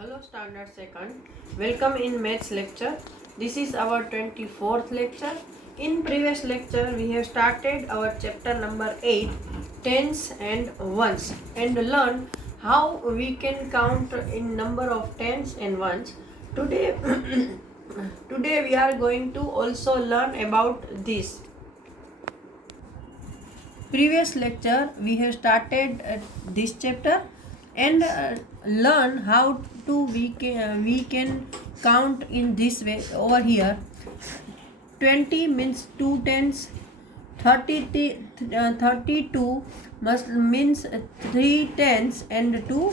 Hello Standard Second. Welcome in Maths lecture. This is our 24th lecture. In previous lecture we have started our chapter number 8, tens and ones, and learned how we can count in number of tens and ones. Today today we are going to also learn about this. Previous lecture we have started this chapter and learn how to we can count in this way. Over here 20 means 2 tens, 32 means 3 tens and 2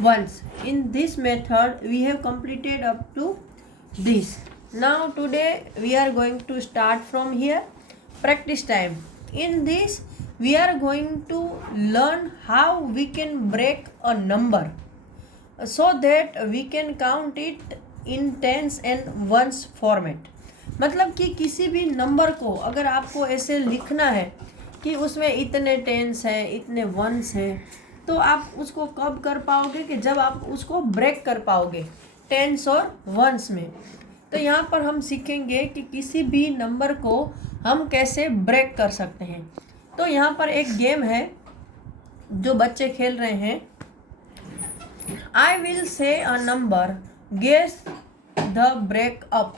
ones. In this method we have completed up to this. Now today we are going to start from here. Practice time. In this we are going to learn how we can break a number so that we can count it in tens and ones format. मतलब कि किसी भी number को अगर आपको ऐसे लिखना है कि उसमें इतने टेंस हैं, इतने वंस हैं, तो आप उसको कब कर पाओगे कि जब आप उसको ब्रेक कर पाओगे टेंस और वंस में. तो यहाँ पर हम सीखेंगे कि किसी भी नंबर को हम कैसे ब्रेक कर सकते हैं. तो यहाँ पर एक गेम है जो बच्चे खेल रहे हैं. I will say a number, guess the break up.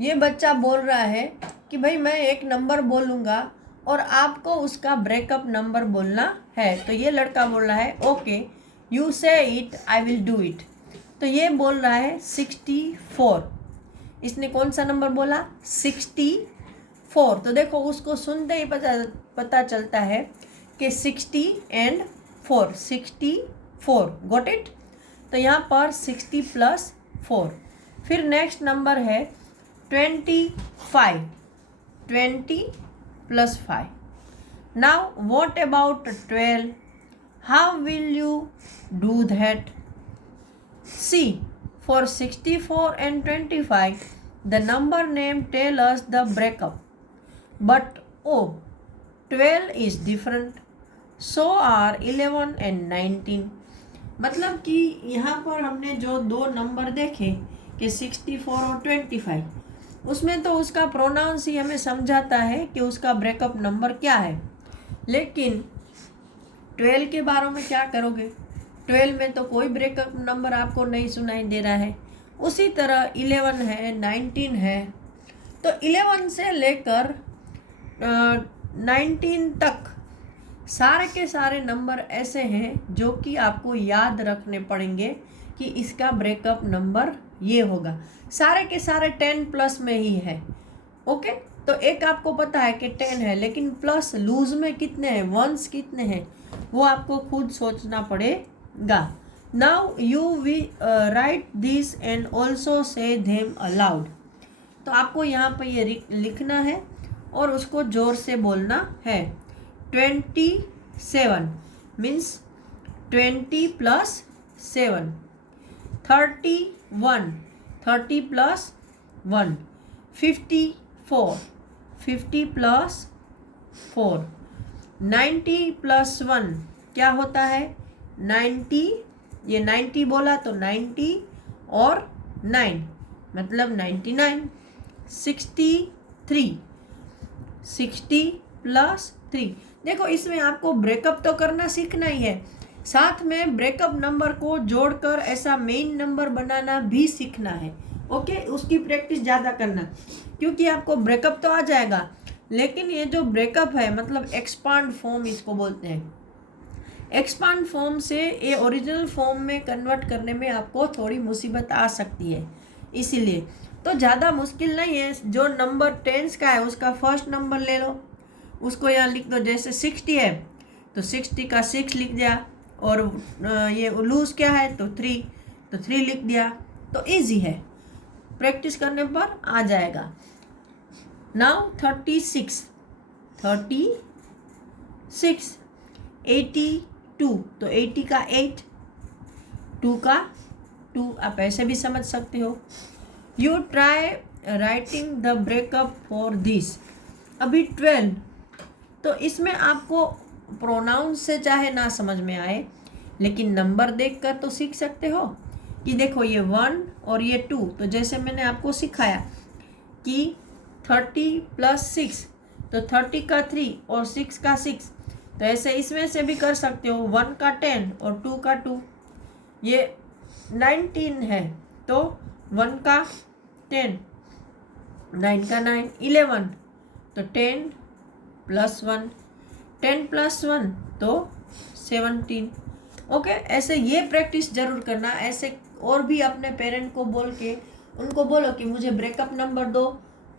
ये बच्चा बोल रहा है कि भाई मैं एक नंबर बोलूँगा और आपको उसका ब्रेकअप नंबर बोलना है. तो ये लड़का बोल रहा है ओके यू से it I will do it. तो ये बोल रहा है 64. इसने कौन सा नंबर बोला? 64. तो देखो उसको सुनते ही पता चलता है कि 60 and 4, 64. Got it. तो यहाँ पर 60 + 4. फिर नेक्स्ट नंबर है 25. 20 + 5. Now what about 12? How will you do that? See, for 64 and 25 the number name tell us the breakup, but 12 is different, so are 11 and 19. मतलब कि यहाँ पर हमने जो दो नंबर देखे कि 64 और 25, उसमें तो उसका प्रोनाउंस ही हमें समझाता है कि उसका ब्रेकअप नंबर क्या है. लेकिन 12 के बारे में क्या करोगे? 12 में तो कोई ब्रेकअप नंबर आपको नहीं सुनाई दे रहा है. उसी तरह 11 है, 19 है. तो 11 से लेकर 19 तक सारे के सारे नंबर ऐसे हैं जो कि आपको याद रखने पड़ेंगे कि इसका ब्रेकअप नंबर ये होगा. सारे के सारे 10+ में ही है. ओके. तो एक आपको पता है कि 10 है, लेकिन प्लस लूज में कितने हैं, वंस कितने हैं, वो आपको खुद सोचना पड़ेगा. Now you we write this and also say them aloud. तो आपको यहाँ पर ये लिखना है और उसको ज़ोर से बोलना है. 27 मीन्स 20 + 7. 31, 30 + 1. 54, 50 + 4. 90 + 1 क्या होता है? 90. ये 90 बोला तो 90 और 9 मतलब 99. 63, 60 + 3. देखो इसमें आपको ब्रेकअप तो करना सीखना ही है, साथ में ब्रेकअप नंबर को जोड़कर ऐसा मेन नंबर बनाना भी सीखना है. ओके. उसकी प्रैक्टिस ज़्यादा करना, क्योंकि आपको ब्रेकअप तो आ जाएगा, लेकिन ये जो ब्रेकअप है मतलब एक्सपांड फॉर्म इसको बोलते हैं. एक्सपांड फॉर्म से ये ओरिजिनल फॉर्म में कन्वर्ट करने में आपको थोड़ी मुसीबत आ सकती है. इसीलिए तो ज़्यादा मुश्किल नहीं है. जो नंबर टेंस का है उसका फर्स्ट नंबर ले लो, उसको यहाँ लिख दो. जैसे 60 है तो 60 का 6 लिख दिया, और ये लूज क्या है तो 3, तो 3 लिख दिया. तो इजी है, प्रैक्टिस करने पर आ जाएगा. नाउ 36, 82. तो 80 का 8, 2 का 2. आप ऐसे भी समझ सकते हो. You try writing the breakup for this. अभी 12, तो इसमें आपको प्रोनाउंस से चाहे ना समझ में आए, लेकिन नंबर देखकर तो सीख सकते हो. कि देखो ये 1 और ये 2, तो जैसे मैंने आपको सिखाया कि 30 + 6, तो 30 का 3 और 6 का 6, तो ऐसे इसमें से भी कर सकते हो। 1 का 10 और 2 का 2, ये 19 है, तो 1 का 10, 9 का 9, 11, तो 10 + 1, 10 + 1 तो 17। ओके, ऐसे ये प्रैक्टिस जरूर करना। ऐसे और भी अपने पेरेंट को बोल के उनको बोलो कि मुझे ब्रेकअप नंबर दो,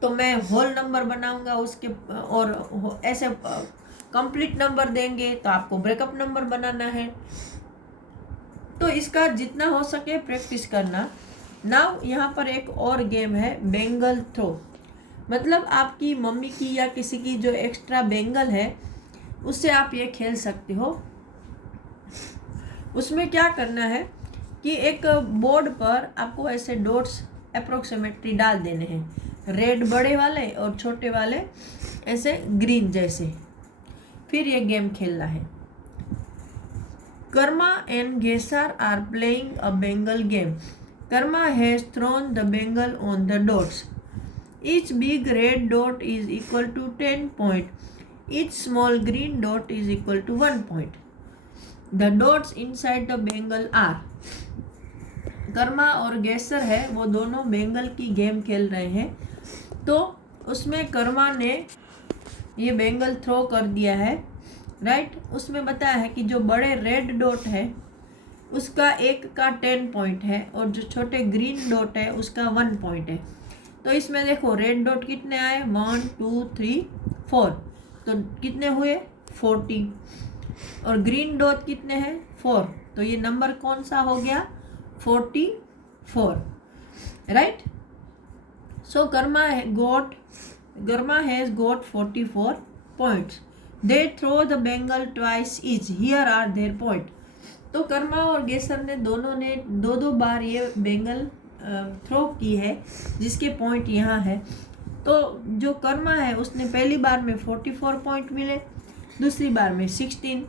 तो मैं होल नंबर बनाऊंगा उसके, और ऐसे कंप्लीट नंबर देंगे तो आपको ब्रेकअप नंबर बनाना है। तो इसका जितना हो सके प्रैक्टिस करना। नाउ यहाँ पर एक और गेम है बेंगल थ्रो। मतलब आपकी मम्मी की या किसी की जो एक्स्ट्रा बेंगल है उससे आप ये खेल सकते हो। उसमें क्या करना है कि एक बोर्ड पर आपको ऐसे डॉट्स अप्रोक्सीमेटली डाल देने हैं, रेड बड़े वाले और छोटे वाले ऐसे ग्रीन जैसे। फिर ये गेम खेलना है। Karma and Gesar are playing a bangle game. Karma has thrown the bangle on the dots. Each big red dot is equal to 10 point. Each small green dot is equal to 1 point. The dots inside the bengal are. Karma और गेसर है वो दोनों बेंगल की game खेल रहे हैं। तो उसमें कर्मा ने ये बेंगल थ्रो कर दिया है, राइट। उसमें बताया है कि जो बड़े रेड डॉट है उसका एक का 10 पॉइंट है और जो छोटे ग्रीन डॉट है उसका 1 पॉइंट है। तो इसमें देखो रेड डॉट कितने आए, 1 2 3 4, तो कितने हुए 40, और ग्रीन डॉट कितने हैं 4, तो ये नंबर कौन सा हो गया 44, right. So Karma has got 44 points. They throw the bangle twice each, here are their point. तो कर्मा और गेसर ने दोनों ने दो बार ये बेंगल थ्रो की है जिसके पॉइंट यहाँ है। तो जो कर्मा है उसने पहली बार में 44 पॉइंट मिले, दूसरी बार में 16,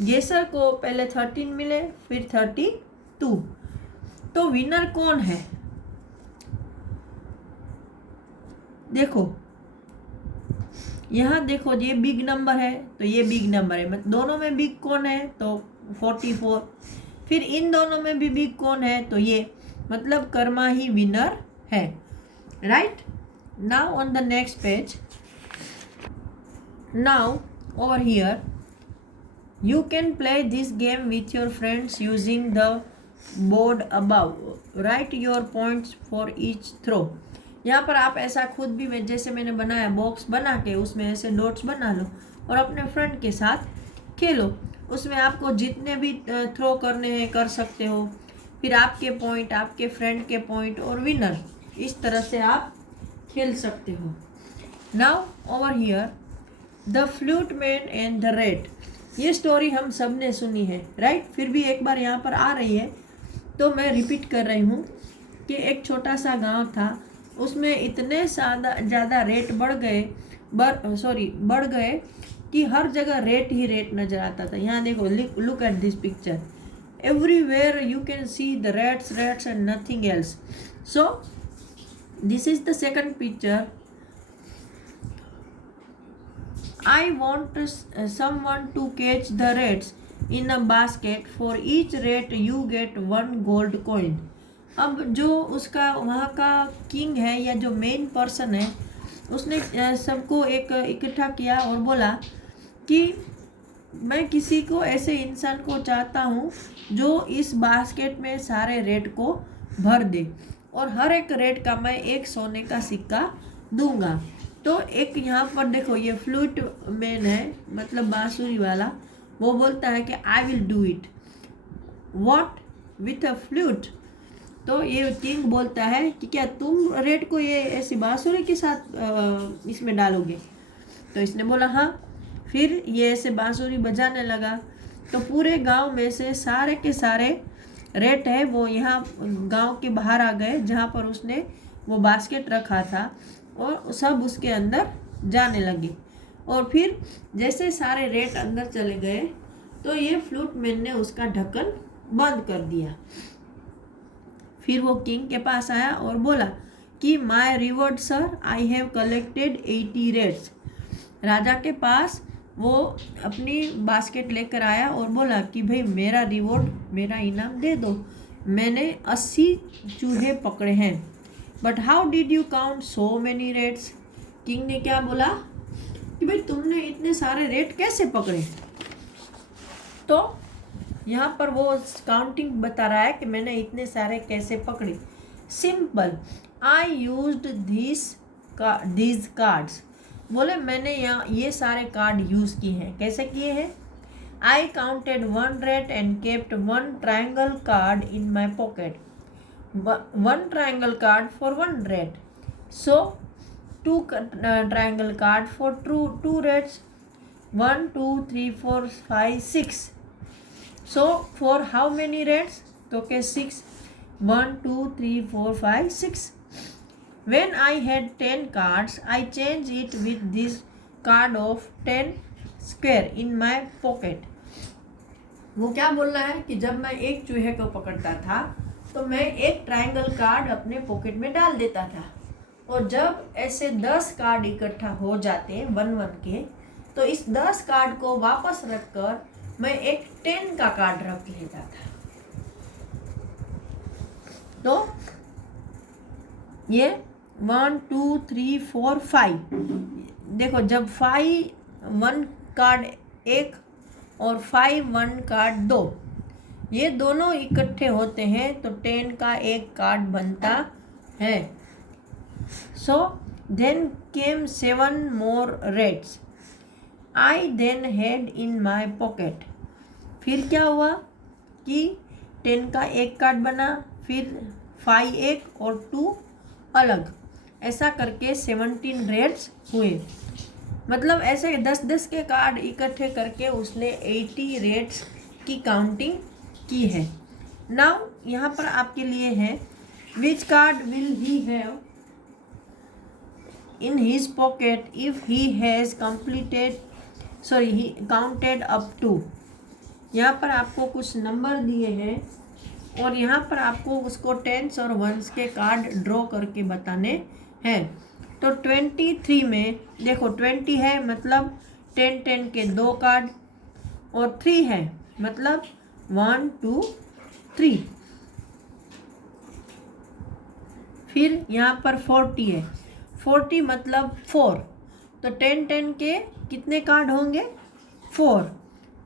गेसर को पहले 13 मिले फिर 32। तो विनर कौन है देखो, यहाँ देखो ये बिग नंबर है तो ये बिग नंबर है, मतलब दोनों में बिग कौन है तो 44। फिर इन दोनों में भी बिग कौन है तो ये, मतलब कर्मा ही विनर है, right. Now on the next page, now over here you can play this game with your friends using the board above. Write your points for each throw. यहाँ पर आप ऐसा खुद भी जैसे मैंने बनाया बॉक्स बना के उसमें ऐसे डॉट्स बना लो और अपने फ्रेंड के साथ खेलो। उसमें आपको जितने भी थ्रो करने हैं कर सकते हो। फिर आपके पॉइंट, आपके फ्रेंड के पॉइंट और विनर, इस तरह से आप खेल सकते हो। Now over here the flute man and the rate. ये स्टोरी हम सब ने सुनी है, राइट। फिर भी एक बार यहाँ पर आ रही है तो मैं रिपीट कर रही हूँ कि एक छोटा सा गांव था, उसमें इतने ज़्यादा रेट बढ़ गए कि हर जगह रेट ही रेट नज़र आता था। यहाँ देखो, look at this picture, everywhere you can see the rats and nothing else. So this is the second picture. I want someone to catch the rats in a basket. For each rat you get 1 gold coin. अब जो उसका वहाँ का king है या जो main person है उसने सबको एक इकट्ठा किया और बोला कि मैं किसी को ऐसे इंसान को चाहता हूँ जो इस बास्केट में सारे रेट को भर दे और हर एक रेट का मैं एक सोने का सिक्का दूंगा। तो एक यहाँ पर देखो ये फ्लूट मैन है, मतलब बांसुरी वाला, वो बोलता है कि I will do it. What with a flute. तो ये किंग बोलता है कि क्या तुम रेट को ये ऐसी बांसुरी के साथ इसमें डालोगे। तो इसने बोला हाँ। फिर ये ऐसे बांसुरी बजाने लगा तो पूरे गांव में से सारे के सारे रेट है वो यहाँ गांव के बाहर आ गए जहाँ पर उसने वो बास्केट रखा था और सब उसके अंदर जाने लगे। और फिर जैसे सारे रेट अंदर चले गए तो ये फ्लूट मैन ने उसका ढक्कन बंद कर दिया। फिर वो किंग के पास आया और बोला कि my reward sir, I have collected 80 rats. राजा के पास वो अपनी बास्केट लेकर आया और बोला कि भाई मेरा रिवॉर्ड, मेरा इनाम दे दो, मैंने 80 चूहे पकड़े हैं। But how did you count so many rates? King ने क्या बोला कि भाई तुमने इतने सारे रेट कैसे पकड़े? तो यहाँ पर वो काउंटिंग बता रहा है कि मैंने इतने सारे कैसे पकड़े। Simple, I used these cards. बोले मैंने यहाँ ये सारे कार्ड यूज़ किए हैं। कैसे किए हैं? I counted 1 rat and kept 1 triangle card in my pocket. 1 triangle card for 1 rat, so 2 triangle card for 2 rates, 1 2 3 4 5 6. So for how many rates? तो के 6, 1 2 3 4 5 6. When I had 10 cards, I changed it with this card of 10 square in my pocket. वो क्या बोल रहा है कि जब मैं एक चूहे को पकड़ता था तो मैं एक ट्रायंगल कार्ड अपने पॉकेट में डाल देता था, और जब ऐसे 10 कार्ड इकट्ठा हो जाते 1 के, तो इस 10 कार्ड को वापस रखकर मैं एक 10 का कार्ड रख लेता था। तो ये 1 2 3 4 5, देखो जब 1 कार्ड 1 और 1 कार्ड 2, ये दोनों इकट्ठे होते हैं तो 10 का एक कार्ड बनता है। So then came 7 more reds. I then had in my pocket. फिर क्या हुआ कि 10 का एक कार्ड बना, फिर 5 एक और 2 अलग, ऐसा करके 17 रेड्स हुए। मतलब ऐसे 10-10 के कार्ड इकट्ठे करके उसने 80 रेड्स की काउंटिंग की है। नाउ यहाँ पर आपके लिए है, which card will he have in his pocket if he has he counted up to। यहाँ पर आपको कुछ नंबर दिए हैं और यहाँ पर आपको उसको 10s और 1s के कार्ड ड्रॉ करके बताने हैं। तो 23 में देखो 20 है मतलब 10 के 2 कार्ड, और 3 है मतलब 1 2 3। फिर यहाँ पर 40 है, 40 मतलब 4, तो 10 के कितने कार्ड होंगे? 4।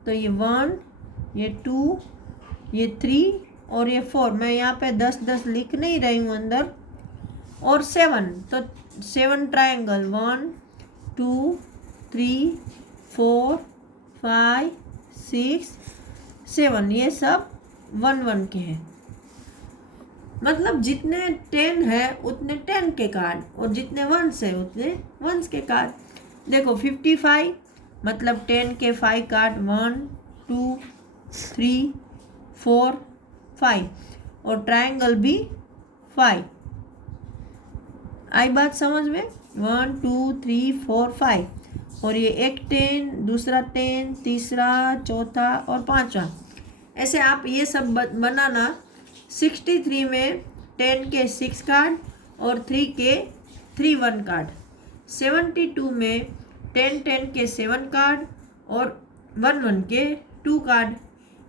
तो ये 1, ये 2, ये 3 और ये 4। मैं यहाँ पे 10-10 लिख नहीं रही हूँ अंदर। और 7, तो 7 ट्रायंगल, 1 2 3 4 5 6 7, ये सब 1 के हैं। मतलब जितने 10 है उतने 10 के कार्ड, और जितने 1s है उतने 1s के कार्ड। देखो 55 मतलब 10 के 5 कार्ड, 1 2 3 4 5, और ट्रायंगल भी 5। आई बात समझ में? 1 2 3 4 5, और ये एक 10, दूसरा 10, तीसरा, चौथा और पांचवा। ऐसे आप ये सब बनाना। 63 में 10 के 6 कार्ड और 3 के 1 कार्ड। 72 में 10 के 7 कार्ड और 1 के 2 कार्ड।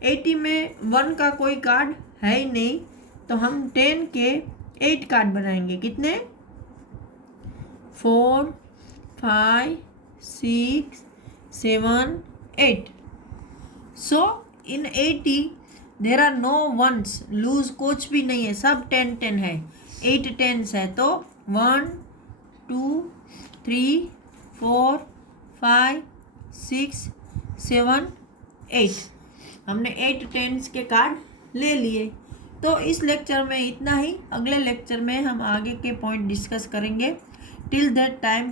80 में 1 का कोई कार्ड है ही नहीं, तो हम 10 के 8 कार्ड बनाएंगे। कितने? 4 5 6 7 8। So in 80 there are no 1s, lose कुछ भी नहीं है, सब 10 है। 8 10s है, तो 1 2 3 4 5 6 7 8। हमने 8 10s के कार्ड ले लिए। तो इस लेक्चर में इतना ही। अगले लेक्चर में हम आगे के पॉइंट डिस्कस करेंगे। Till that time